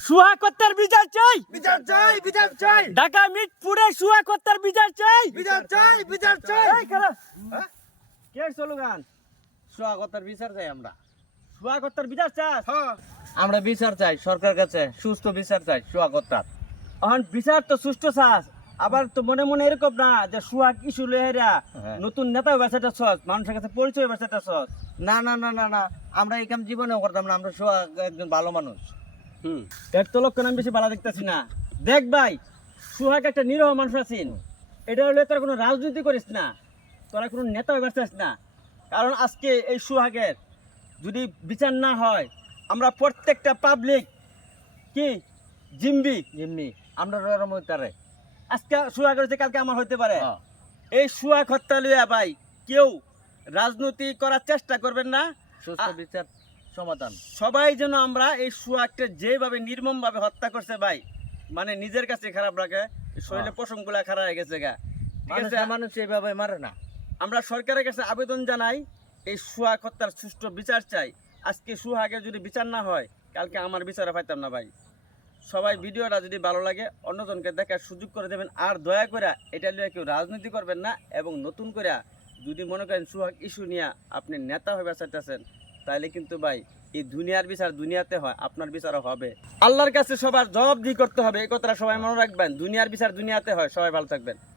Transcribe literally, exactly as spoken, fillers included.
সুহাগ হত্যার বিচার চাই, বিচার চাই, বিচার চাই, ঢাকা মিটপুরে সুহাগ হত্যার বিচার চাই, বিচার চাই, বিচার চাই। এই খালা, হ্যাঁ? কে স্লোগান? সোহাগতার বিচার চাই আমরা সুহাগ হত্যার বিচার চাস? হ্যাঁ। আমরা বিচার চাই সরকার কাছে সুস্থ বিচার চাই সোহাগতার। এখন বিচার তো সুষ্ঠু চাস, আবার তো মনে মনে এরকম না যে সুহাগ ইস্যু লেহেরা হ্যাঁ। নতুন নেতা ব্যবসাটা সস, মানুষের কাছে পরিচয় ব্যবসাটা সস। না না না না না আমরা এই কাম জীবনেও করতাম না। আমরা সোহাগ একজন ভালো মানুষ। হুম, এর তো লক্ষণ আমি বেশি ভালো দেখতেছি না। দেখ ভাই, সুহাগ একটা নিরহ মানুষ আছেন, এটা হলে তোরা কোনো রাজনীতি করিস না, তোরা কোনো নেতা ব্যবসাস না। কারণ আজকে এই সুহাগের যদি বিচার না হয়, আমরা প্রত্যেকটা পাবলিক কি জিম্বি এমনি আমরা রমতারে আজকে সুহাগ হচ্ছে কালকে আমার হইতে পারে। হ্যাঁ। এই সুহাগ হত্যা লইয়া ভাই কেউ রাজনীতি করার চেষ্টা করবেন না। সুস্থ আ- বিচার সমাধান। সবাই যেন আমরা এই সুহাগকে যেভাবে নির্মম ভাবে হত্যা করছে ভাই, মানে নিজের কাছে খারাপ রাখে, শরীরে পশম গুলা খারাপ হয়ে গেছে গা। ঠিক আছে, মানুষের মানুষ এইভাবে মারে না। আমরা সরকারের কাছে আবেদন জানাই, এই সুহাগ হত্যার সুষ্ঠু বিচার চাই। আজকে সুহাগের যদি বিচার না হয়, কালকে আমার বিচারে পাইতাম না ভাই। সবাই ভিডিওটা যদি ভালো লাগে অন্যজনকে দেখার সুযোগ করে দেবেন, আর দয়া করে এটা নিয়ে কেউ রাজনীতি করবেন না। এবং নতুন করে যদি মনে করেন সুহাগ ইস্যু নিয়ে আপনি নেতা হয়ে চাইতেছেন, তাহলে কিন্তু ভাই এই দুনিয়ার বিচার দুনিয়াতে হয়, আপনার বিচারও হবে। আল্লাহর কাছে সবার জবাবদিহি করতে হবে, এই কথাটা সবাই মনে রাখবেন। দুনিয়ার বিচার দুনিয়াতে হয়। সবাই ভালো থাকবেন।